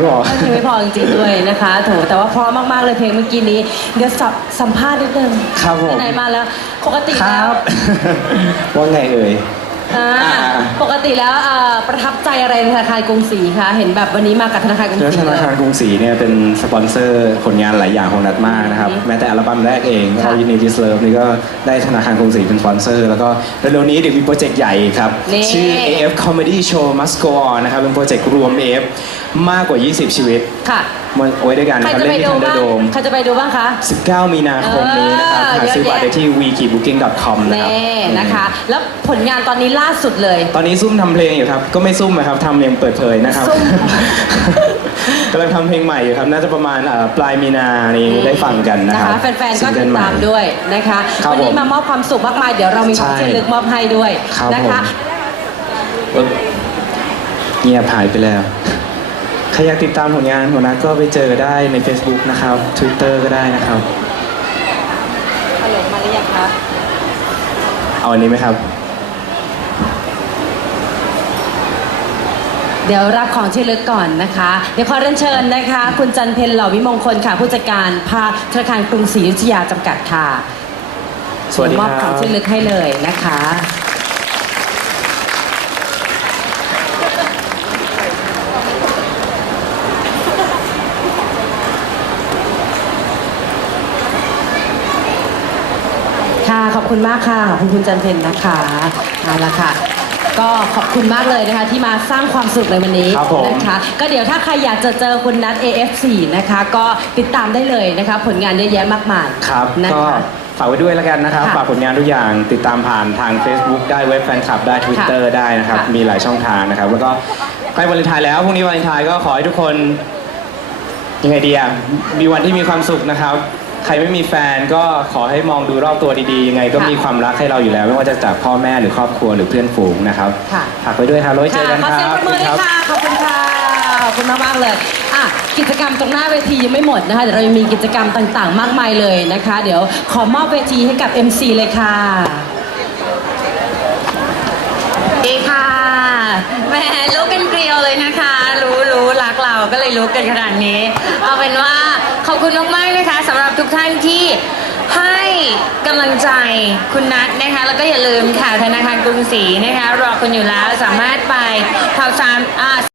ไม่พอเพลงไม่พอจริงๆด้วยนะคะโถแต่ว่าเพราะมากๆเลยเพลงเมื่อกี้นี้ เดี๋ยวสับสัมภาษณ์นิดนึงครับผมไหนๆมาแล้วปกติคแล้รัวบว่าไงเอ่ย อ่าอ่า ปกติแล้วอ่าประทับใจอะไรในธนาคารกรุงศรีคะ เห็นแบบวันนี้มากับธนาคารกรุงศแล้วรีธนาคารกรุงศรีเนี่ยเป็นสปอนเซอร์ผลงานหลายอย่างของนัดมากนะครับแม้แต่อัลบั้มแรกเองค่ะ All You Need Is Love นี่ก็ได้ธนาคารกรุงศรีเป็นสปอนเซอร์ แล้วก็เร็วๆนี้เดี๋ยวมีโปรเจกต์ใหญ่ครับ นี่ ชื่อ AF Comedy Show Must Go On นะครับเป็นโปรเจกต์รวม AF มากกว่า 20 ชีวิต ค่ะมาเอาไว้ด้วยกันใครนะครับจะไปเล่นที่ดูทันเดอบ้างร์โดมใครจะไปดูบ้างคะ 19 มีนาคมนี้นะครับเออหาซื้อบัตรเยอะแยะได้ที่ wikibooking.com นะครับแน่นะคะ แล้วผลงานตอนนี้ล่าสุดเลย ตอนนี้ซุ่มทำเพลงอยู่ครับ ก็ไม่ซุ่มนะครับทำยังเปิดเผยนะครับซุ่มกำลังทำเพลงใหม่อยู่ครับ น่าจะประมาณเอ่อปลายมีนานี้ได้ฟังกันนะนะครับคะแฟนๆก็ติดตามด้วยนะคะครับวันี้ผมมามอบความสุขมากมาย เดี๋ยวเรามีของใช่ที่ระลึกมอบให้ด้วยครับนะคะผมเงียบหายไปแล้ว ใครอยากติดตามผลงานหัวหน้าก็ไปเจอได้ใน Facebook นะครับ Twitter ก็ได้นะครับ ฮัลโหลมาหรือยังคะเอาอันนี้ไหมครับ เดี๋ยวรับของที่ระลึกก่อนนะคะ เดี๋ยวขอเรียนเชิญนะคะ คุณจันเพนเหล่าวิมงคลค่ะ ผู้จัดการภาธนาคารกรุงศรีอยุธยาจำกัดค่ะสวัสดีมอบคขรัองบ ที่ระลึกให้เลยนะคะ ค่ะขอบคุณมากค่ะขอบคุณคุณจันเพนนะคะเอาละค่ะ ก็ขอบคุณมากเลยนะคะที่มาสร้างความสุขในวันนี้ครับผม นะคะ ก็เดี๋ยวถ้าใครอยากจะเจอคุณนัท AF4 นะคะ ก็ติดตามได้เลยนะคะ ผลงานเยอะแยะมากมายครับ นะก็คะ ฝากไว้ด้วยแล้วกันนะครับ ค่ะฝากผลงานทุกอย่างติดตามผ่านทาง Facebook ได้เว็บแฟนคลับได้ Twitter ได้นะครับ ค่ะ มีหลายช่องทางนะครับ แล้วก็ใกล้วาเลนไทน์แล้วพรุ่งนี้วาเลนไทน์ก็ขอให้ทุกคนยังไงดีอะมีวันที่มีความสุขนะครับ ใครไม่มีแฟนก็ขอให้มองดูรอบตัวดีๆยังไง ก็ค่ะมีความรักให้เราอยู่แล้ว ไม่ว่าจะจากพ่อแม่หรือครอบครัวหรือเพื่อนฝูงนะครับค่ะ ฝากไว้ด้วยครับแล้วไว้เจอกันขอคเสียงรับปรบมือด้วยค่ะ ขอบคุณค่ะ ขอบคุณมากมากๆเลยอะกิจกรรมตรงหน้าเวทียังไม่หมดนะคะ เดี๋ยวเรายังมีกิจกรรมต่างๆ มากมายเลยนะคะ เดี๋ยวขอมอบเวทีให้กับ MC เลยค่ะดีค่ะแหมลุกกันเกลียวเลยนะคะ รู้รู้รักเราก็เลยลุกกันขนาดนี้ เอาเป็นว่าขอบ คุณมากๆนะคะสำหรับทุกท่านที่ให้กำลังใจคุณนัทนะคะ แล้วก็อย่าลืมค่ะธนาคารกรุงศรีนะคะ รอคุณอยู่แล้วสามารถไปข่าวสารอ่า